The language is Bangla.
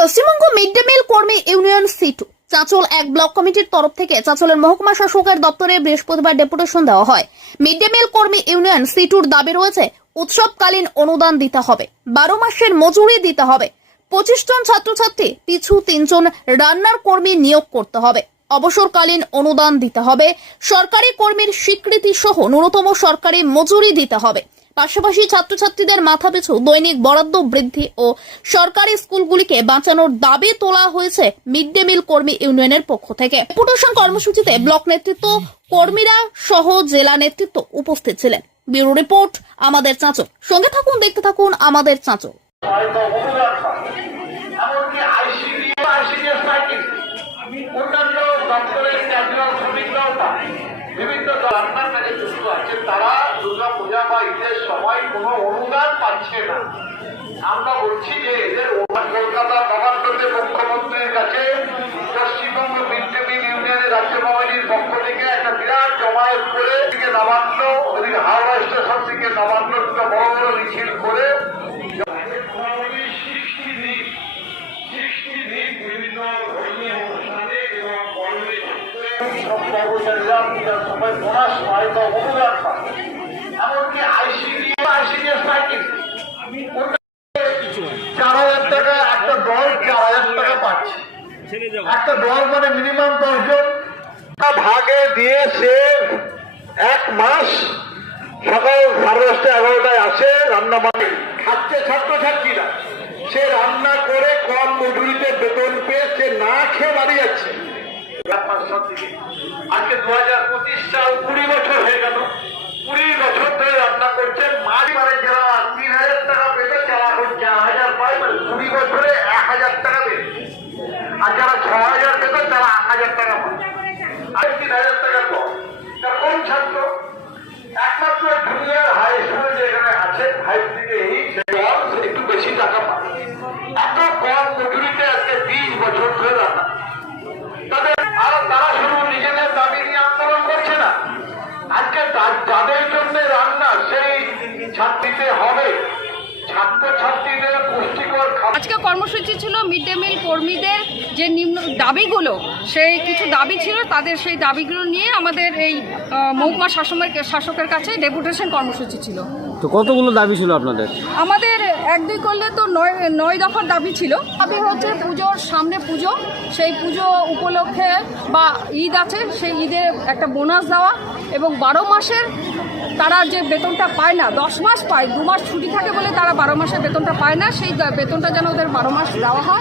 পশ্চিমবঙ্গ মিড ডে মিল কর্মী ইউনিয়ন সিটু। চাঁচল এক ব্লক কমিটির তরফ থেকে চাঁচলের মহকুমা শাসকের দপ্তরে বৃহস্পতিবার ডেপুটেশন দেওয়া হয়। মিড ডে মিল কর্মী ইউনিয়ন সিটুর দাবি রয়েছে, উৎসবকালীন অনুদান দিতে হবে, বারো মাসের মজুরি দিতে হবে। পঁচিশ জন ছাত্রছাত্রী, পিছু তিনজন রান্নার কর্মী নিয়োগ করতে হবে। অবসরকালীন অনুদান দিতে হবে, সরকারি কর্মীর স্বীকৃতি সহ ন্যূনতম সরকারি মজুরি দিতে হবে। পাশাপাশি ছাত্রছাত্রীদের মাথাপিছু দৈনিক বরাদ্দ বৃদ্ধি ও সরকারি স্কুলগুলিকে বাঁচানোর দাবি তোলা হয়েছে মিড ডে মিল কর্মী ইউনিয়নের পক্ষ থেকে। ডেপুটেশন কর্মসূচিতে ব্লক নেতৃত্ব কর্মীরা সহ জেলা নেতৃত্ব উপস্থিত ছিলেন। ব্যুরো রিপোর্ট, আমাদের চাঁচল। সঙ্গে থাকুন, দেখতে থাকুন আমাদের চাঁচল। বিভিন্ন রান্নার কাজে যুক্ত আছে তারা দুর্গা পূজা বা ঈদের সময় কোনো অনুদান পাচ্ছে না। আমরা বলছি যে এদের কলকাতা নবান্নতে মুখ্যমন্ত্রীর কাছে পশ্চিমবঙ্গ মিড ডে ইউনিয়নের রাজ্য কমিটির পক্ষ থেকে একটা বিরাট জমায়েত করে এদিকে নবান্ন ওদিকে হাওড়া স্টেশন থেকে নবান্ন দুটো বড় বড় মিছিল করে সব কর্মচারীরা সময় বোনাস পায় বা অনুদান পায়। এমনকি আইসিডি আইসিডিএস সাইকেল। চার হাজার টাকা একটা দল চার হাজার টাকা পাচ্ছে। একটা দল মানে মিনিমাম দশজন। ভাগে দিয়ে সে এক মাস সকাল সাড়ে দশটা এগারোটায় আসে রান্না মানে খাচ্ছে ছাত্রছাত্রীরা। সে রান্না করে কম মজুরিতে বেতন পেয়ে সে না খেয়ে বাড়ি যাচ্ছে। আজকে দু হাজার পঁচিশ সাল কুড়ি বছর হয়ে গেল কুড়ি বছর ধরে রান্না করছে মাঝ মানে যারা তিন হাজার টাকা পেতে তারা এখন চার হাজার পায় মানে কুড়ি বছরে এক হাজার টাকা পেয়ে আর যারা ছ হাজার পেত তারা আট হাজার টাকা আর তিন হাজার টাকা কম তা কোন ছাত্র? একমাত্র জুনিয়র হাই স্কুল যেখানে আছে ফাইভ থেকে এইট একটু বেশি টাকা পায়। এত কম মজুরিতে আজকে বিশ বছর ধরে রান্না তাদের আর তারা শুধু নিজেদের দাবি নিয়ে আন্দোলন করছে না। আজকে তা- যাদের জন্য রান্না সেই ছাত্রীতে হবে। আজকে কর্মসূচি ছিল মিড ডে মিল কর্মীদের যে নিম্ন দাবিগুলো সেই কিছু দাবি ছিল তাদের সেই দাবিগুলো নিয়ে আমাদের এই মহকুমা শাসকের শাসকের কাছে ডেপুটেশন কর্মসূচি ছিল। তো কতগুলো দাবি ছিল আপনাদের? আমাদের এক দুই করলে তো নয় নয় দফার দাবি ছিল। দাবি হচ্ছে পুজোর সামনে পুজো সেই পুজো উপলক্ষে বা ঈদ আছে সেই ঈদের একটা বোনাস দেওয়া এবং বারো মাসের তারা যে বেতনটা পায় না, দশ মাস পায়, দু মাস ছুটি থাকে বলে তারা বারো মাসের বেতনটা পায় না, সেই বেতনটা যেন ওদের বারো মাস দেওয়া হয়।